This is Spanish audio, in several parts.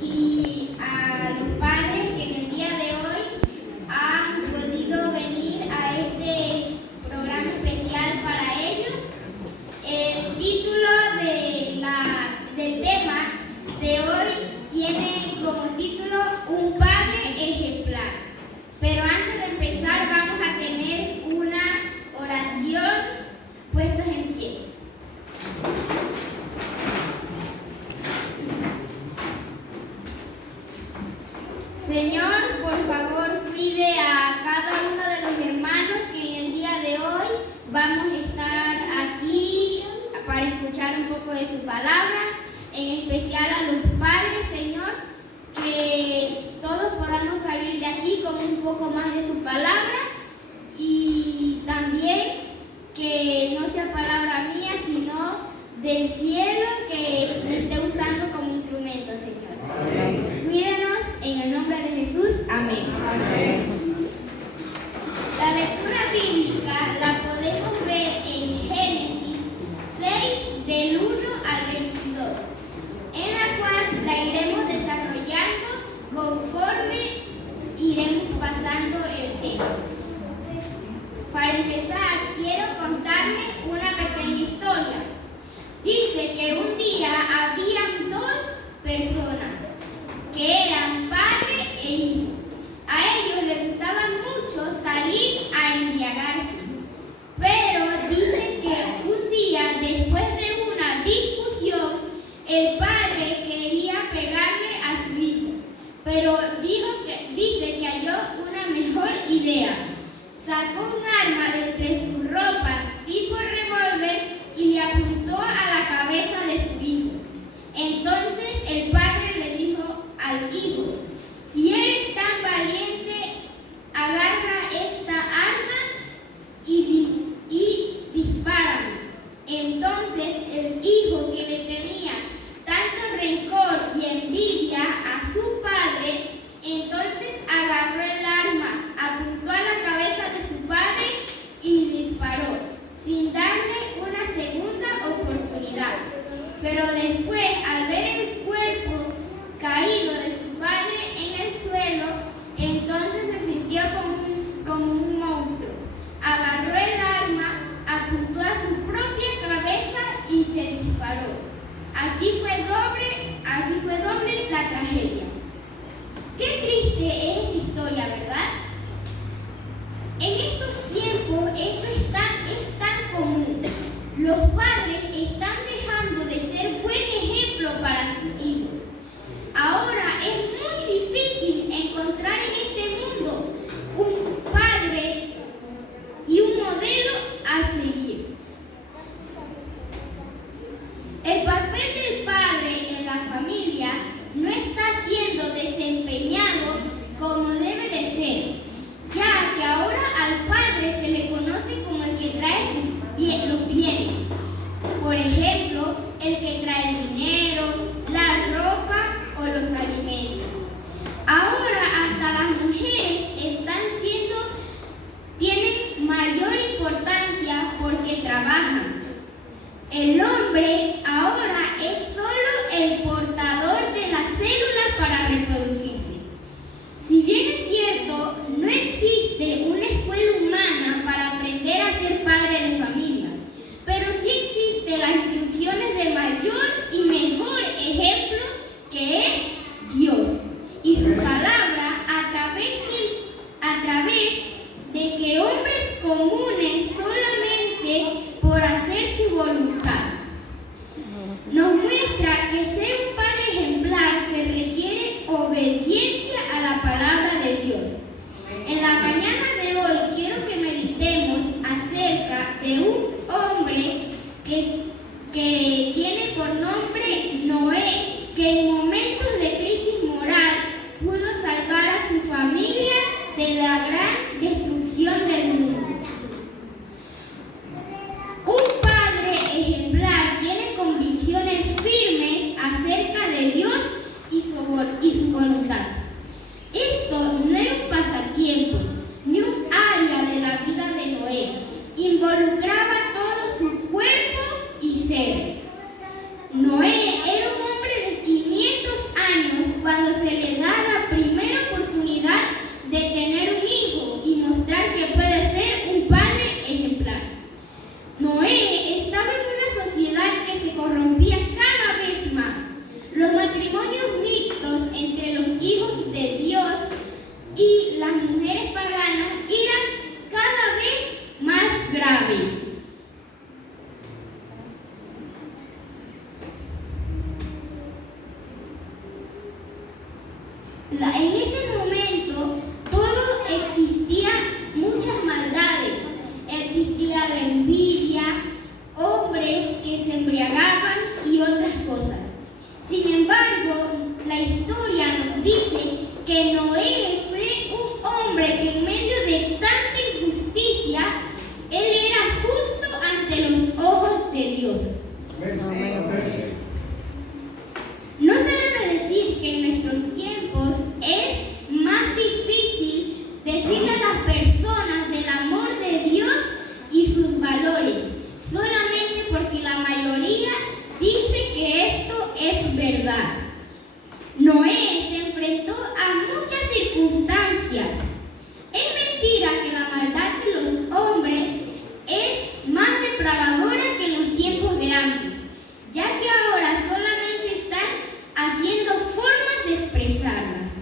y a los padres que en el día de hoy han podido venir a este programa especial para ellos. El título del tema de hoy tiene como título Un padre ejemplar. Pero antes de empezar vamos a tener una oración puestos en pie. Señor, por favor, cuide a cada uno de los hermanos que en el día de hoy vamos a estar aquí para escuchar un poco de su palabra, en especial a los padres, Señor, que todos podamos salir de aquí con un poco más de su palabra y también que no sea palabra mía, sino del cielo que me esté usando como instrumento, Señor. Amén. Cuídenos en el nombre de Jesús. Amén. Amén. La lectura bíblica la podemos ver en Génesis 6, del 1 al 22, en la cual la iremos desarrollando conforme iremos pasando el tema. Para empezar, quiero contarles una pequeña historia. Dice que un día habían dos personas que eran padre e hijo. A ellos les gustaba mucho salir a embriagarse, pero dice que un día, después de una discusión, el padre quería pegarle a su hijo, pero dice que halló una mejor idea. Sacó un arma de entre sus ropas tipo revólver y le apuntó a la cabeza de su hijo. Entonces el padre le dijo al hijo: si eres tan valiente, agarra esta arma y dispárame. Entonces el hijo, que le tenía tanto rencor y envidia a su padre, entonces agarró el arma, apuntó a la cabeza de su padre y disparó, sin darle una segunda oportunidad. Pero después, al ver el cuerpo caído de su padre en el suelo, entonces se sintió como un monstruo. Agarró el arma, apuntó a su propia cabeza y se disparó. Así fue doble la tragedia. Qué triste es esta historia, ¿verdad? En estos tiempos esto es tan común. Los padres están dejando de ser buen ejemplo para sus hijos. Ahora es muy difícil encontrar en este mundo un padre y un modelo a seguir. El papel del padre en la familia no está siendo desempeñado como debe de ser, ya que ahora al padre se le conoce como el que trae los bienes. Por ejemplo, el que trae el dinero, la ropa o los alimentos. Ahora hasta las mujeres tienen mayor importancia porque trabajan. El hombre ahora es solo el portador de las células para reproducirse. Si bien es cierto, no existe una escuela humana para aprender a ser padre de familia, pero sí existen las instrucciones del mayor y mejor ejemplo, que es Dios y su palabra, a través de que hombres comunes, solamente por hacer su voluntad, nos muestra que ser un padre ejemplar se refiere a obediencia a la palabra de Dios. En la mañana de hoy quiero que meditemos acerca de un hombre que tiene por nombre Noé, que en momentos de crisis moral pudo salvar a su familia de la gran destrucción del mundo. Un padre ejemplar tiene convicciones firmes acerca de Dios y su voluntad. Esto no era un pasatiempo ni un área de la vida de Noé. Involucraba todo su cuerpo y ser. Noé era un hombre de 500 años entre los hijos de Dios y las mujeres paganas era cada vez más grave. En ese momento todo existía, muchas maldades, existía la envidia, hombres que se embriagaban y otras cosas. Sin embargo, la historia nos dice que Noé fue un hombre que en medio de tanta injusticia, él era justo ante los ojos de Dios. No se debe decir que en nuestros tiempos es más difícil decirle a las personas del amor de Dios y sus valores, solamente porque la mayoría dice que esto es verdad. Noé se enfrentó a muchas circunstancias. Es mentira que la maldad de los hombres es más depravadora que en los tiempos de antes, ya que ahora solamente están haciendo formas de expresarlas.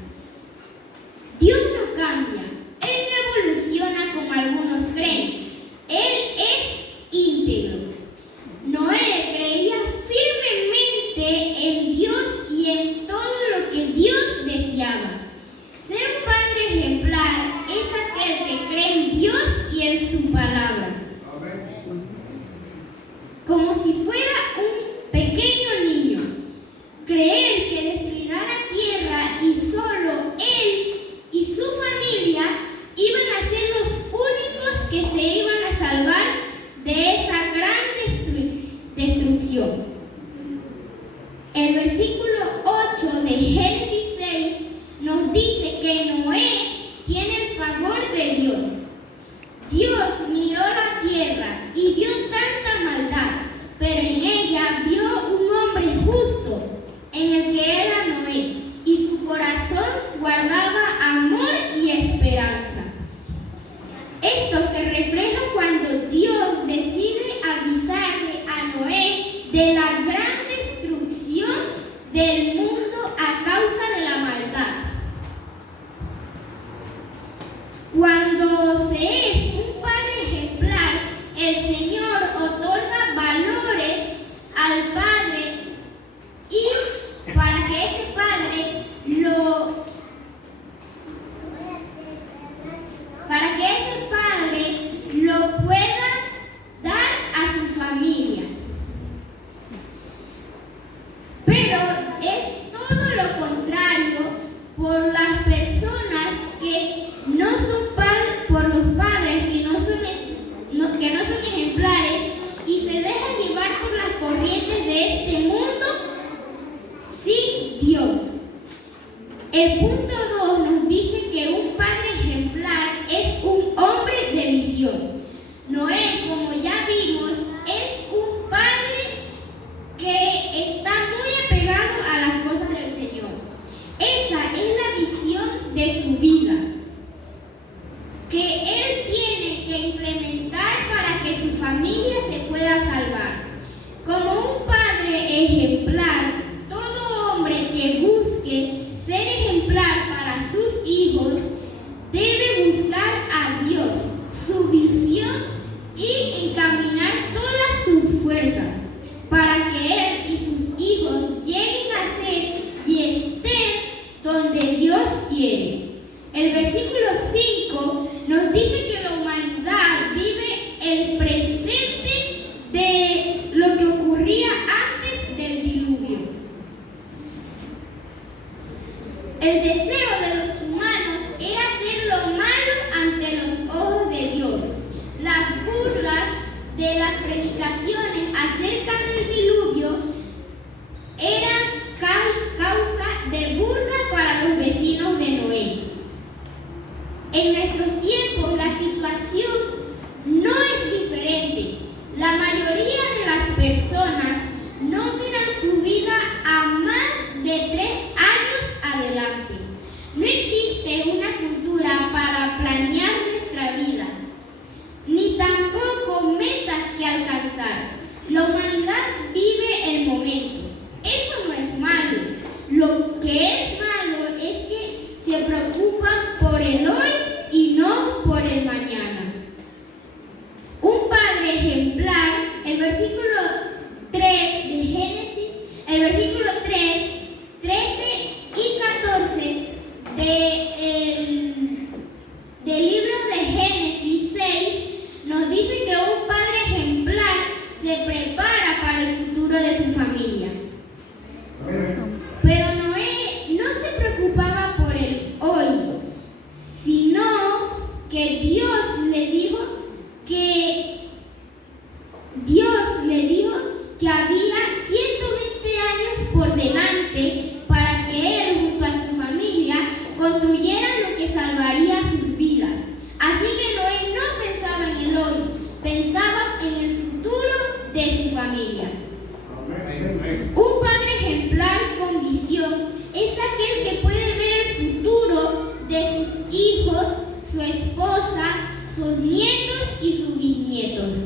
Dios no cambia, Él no evoluciona como algunos creen, Él es íntegro. Noé creía firmemente en Dios y en todo lo que Dios deseaba. Ser un padre ejemplar es aquel que cree en Dios y en su palabra. Como si fuera un pequeño niño. Creer que destruirá la tierra y solo él y su familia iban a ser los únicos que se iban a salvar de esa gran destrucción. El versículo 8 de Génesis 6 nos dice que Noé tiene el favor de Dios. Dios miró la tierra y vio tanta maldad, pero en ella vio un hombre justo, en el que era Noé, y su corazón guardaba amor y esperanza. Esto se refleja cuando Dios decide avisarle a Noé de la gran destrucción del mundo a causa de la maldad. Cuando se es un padre ejemplar, el Señor otorga valores al padre y para que ese padre lo pueda dar a su familia. Pero es todo lo contrario por las personas que no son por los padres que no son ejemplares y se dejan llevar por las corrientes de este mundo sin Dios. El punto 2 nos dice que un padre ejemplar es un hombre de visión. Noé, como ya vimos, es un padre que está muy apegado a las cosas del Señor. Esa es la visión de su vida, que él tiene que implementar para que su familia se pueda salvar. Como un padre ejemplar, todo hombre que busque ser ejemplar para sus hijos debe buscar a Dios, su visión y encaminar todas sus fuerzas para que él y sus hijos lleguen a ser y estén donde Dios quiere. El versículo 5 nos dice que la humanidad vive el presente de lo que ocurría antes del diluvio. El deseo de los humanos era hacer lo malo ante los ojos de Dios. Las burlas de las predicaciones acerca del diluvio eran causa de burla para los vecinos de Noé. En nuestros tiempos la situación no es diferente. La mayoría de las personas no miran su vida a más de 3 años adelante. No construyeran lo que salvaría sus vidas. Así que Noé no pensaba en el hoy, pensaba en el futuro de su familia. Un padre ejemplar con visión es aquel que puede ver el futuro de sus hijos, su esposa, sus nietos y sus bisnietos.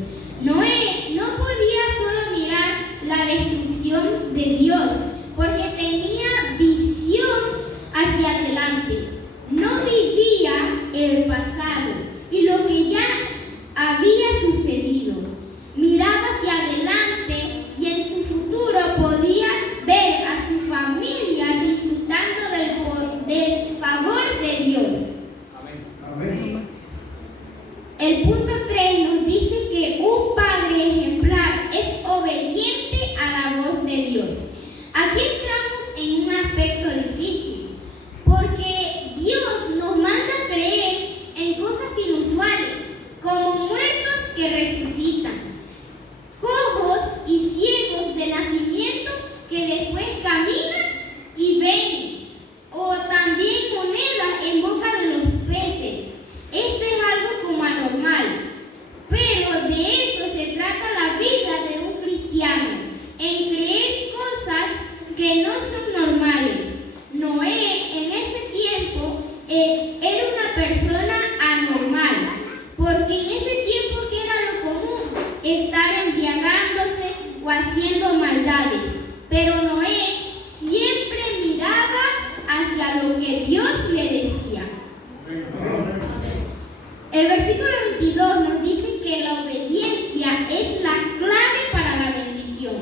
Noé no podía solo mirar la destrucción de Dios, porque tenía visión hacia adelante. No vivía el pasado y lo que ya había sucedido. Miraba hacia adelante y en su futuro podía ver a su familia disfrutando del favor de Dios. Amén. El punto 3 nos dice que un padre ejemplar es obediente a la voz de Dios. Aquí entramos en un aspecto difícil, porque Dios nos manda a creer en cosas inusuales, como muertos que resucitan, cojos y ciegos de nacimiento que después caminan y ven, o también monedas en boca de los peces. Esto es algo como anormal, pero de eso se trata la vida de un cristiano, en creer cosas que no son normales. Noé en ese tiempo era una persona anormal, porque en ese tiempo que era lo común estar embriagándose o haciendo maldades, pero Noé siempre miraba hacia lo que Dios le decía. El versículo 22 nos dice que la obediencia es la clave para la bendición.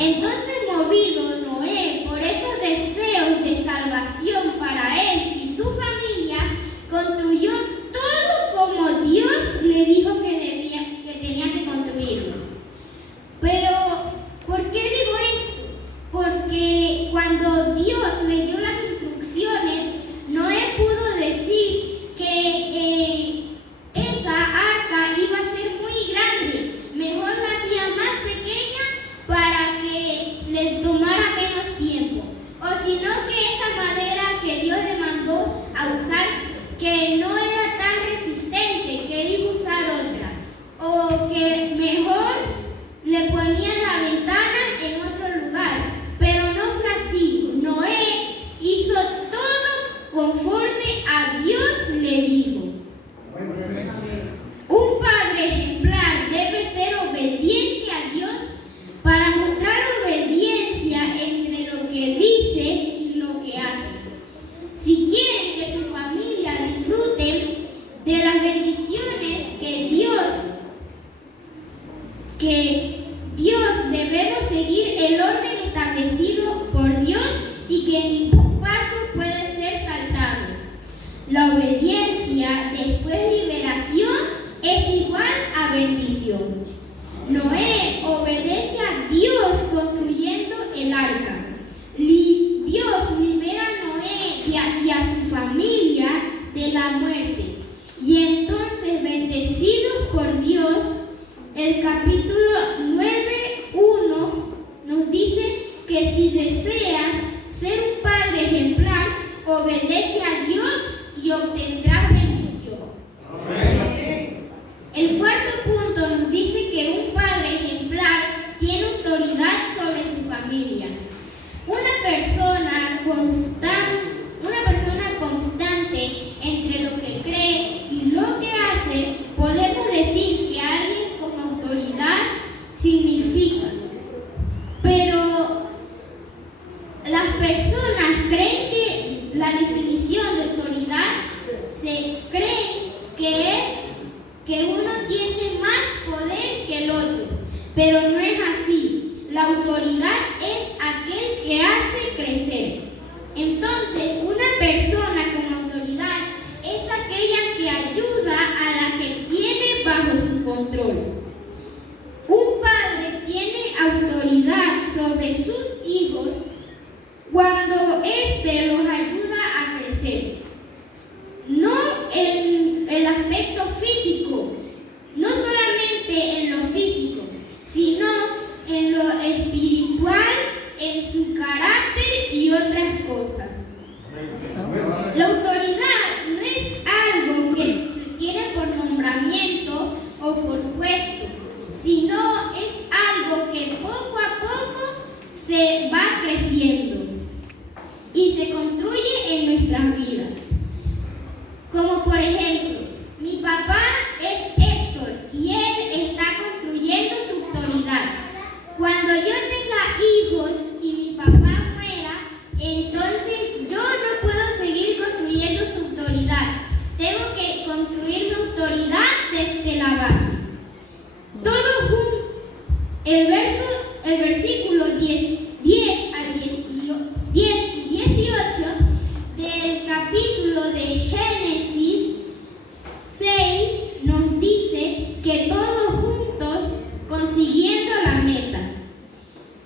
Entonces, movido Noé por esos deseos de salvación para él y su familia, construyó todo como Dios le dijo que tenía que construirlo. Pero, ¿por qué digo esto? Porque cuando Dios le dio las instrucciones, Noé pudo decir que esa arca iba a ser muy grande. Mejor la hacía más pequeña para que le tomara menos tiempo. O si no, que esa madera que Dios le mandó a usar, que no era tan resistente, que iba a usar otra. O que mejor le ponían la ventana en otro lugar. Pero no fue así. Noé hizo todo conforme a Dios le dijo. Un padre ejemplar debe ser obediente a Dios para mostrar obediencia entre lo que dice y lo que hace. Si quieren que su familia disfrute de las bendiciones debemos seguir el orden establecido por Dios y que ningún paso puede ser saltado. La obediencia después de liberación es igual a bendición. Noé obedece a Dios construyendo el arca. Dios libera a Noé y a su familia de la muerte. Y entonces, bendecidos por Dios, el capítulo 9:1 nos dice que si deseas ser un padre ejemplar, obedece a Dios y obtendrás bendición. Amén. El cuarto punto nos dice que un padre ejemplar tiene autoridad sobre su familia. Una persona constante entre lo que cree y lo que hace, podemos decir que alguien con autoridad significa. Pero las personas creen que la definición de autoridad se cree que es que uno tiene más poder que el otro, pero no es así. La autoridad es aquel que hace crecer. Entonces, una persona con autoridad es aquella que ayuda a la que tiene bajo su control. Un padre tiene autoridad sobre sus hijos cuando éste los ayuda a crecer. y se construye en nuestras vidas. Como por ejemplo, mi papá es Héctor y él está construyendo su autoridad. Cuando yo tenga hijos y mi papá muera, entonces yo no puedo seguir construyendo su autoridad. Tengo que construir mi autoridad desde la base. Todos juntos, el versículo 10 y 18 del capítulo de Génesis 6 nos dice que todos juntos consiguiendo la meta.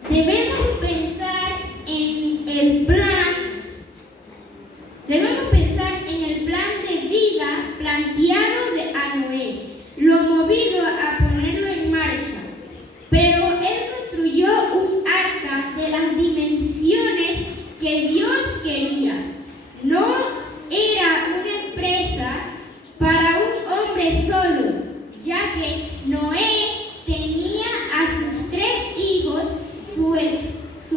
Debemos pensar en el plan de vida planteado a Noé, lo movido a ponerlo en marcha. Pero él construyó un arca de las dimensiones que Dios quería. No era una empresa para un hombre solo, ya que Noé tenía a sus 3 hijos, su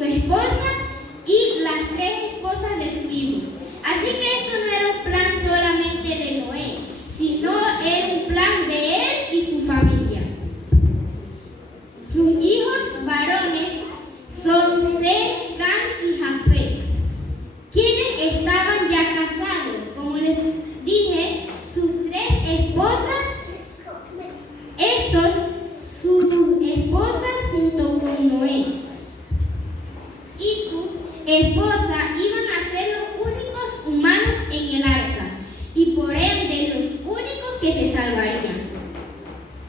esposa y las 3 esposas de su hijo. Así que esto no era un plan solamente de Noé, sino era un plan de él y su familia. Sus hijos varones son Sem, Cam y Jafet, quienes estaban ya casados. Como les dije, sus 3 esposas, sus esposas junto con Noé y su esposa iban a ser los únicos humanos en el arca y por ende los únicos que se salvarían.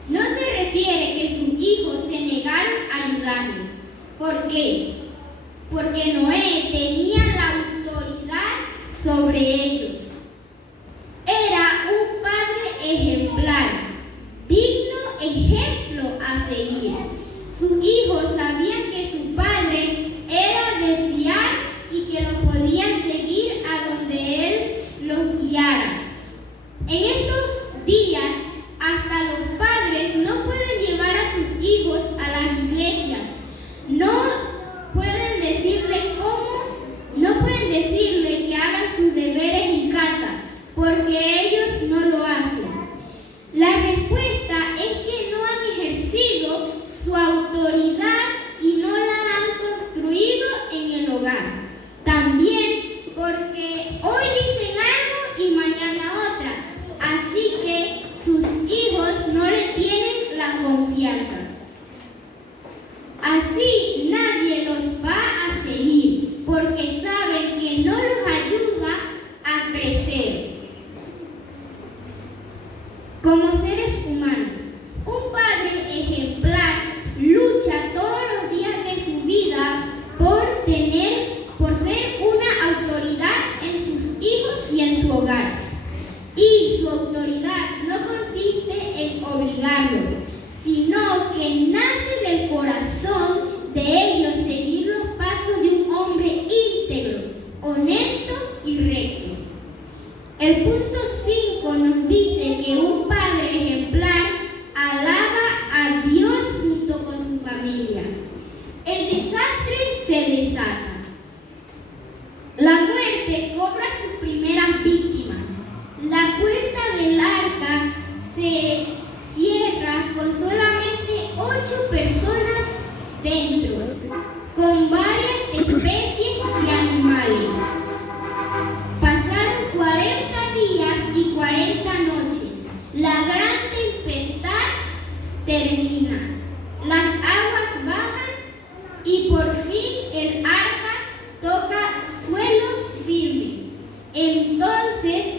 No se refiere que sus hijos se negaron a ayudarle. ¿Por qué? Porque Noé tenía la autoridad sobre ellos. Era un padre ejemplar, digno ejemplo a seguir. Sus hijos sabían que su padre era de fiar y que lo podían seguir a donde él los guiara. En estos días, hasta los padres no pueden llevar a sus hijos a las iglesias. No pueden decirle que hagan sus deberes en casa, porque ellos no lo hacen. La respuesta es que no han ejercido su autoridad y no la han construido en el hogar. También porque hoy dicen algo y mañana otra, así que sus hijos no le tienen la confianza. Así nadie los va a seguir, porque saben que no los ayuda a crecer como seres humanos. Un padre ejemplar lucha todos los días de su vida por ser una autoridad en sus hijos y en su hogar. Y su autoridad no consiste en obligarlos, sino que nace del corazón de ellos seguir los pasos de un hombre íntegro, honesto y recto. El punto 5 nos dice que un padre ejemplar alaba a Dios junto con su familia. El desastre se desata. La muerte cobra sus primeras víctimas. La puerta del arca se cierra con solamente 8 personas dentro, con varias especies de animales. Pasaron 40 días y 40 noches. La gran tempestad termina. Las aguas bajan y por fin el arca toca suelo firme. Entonces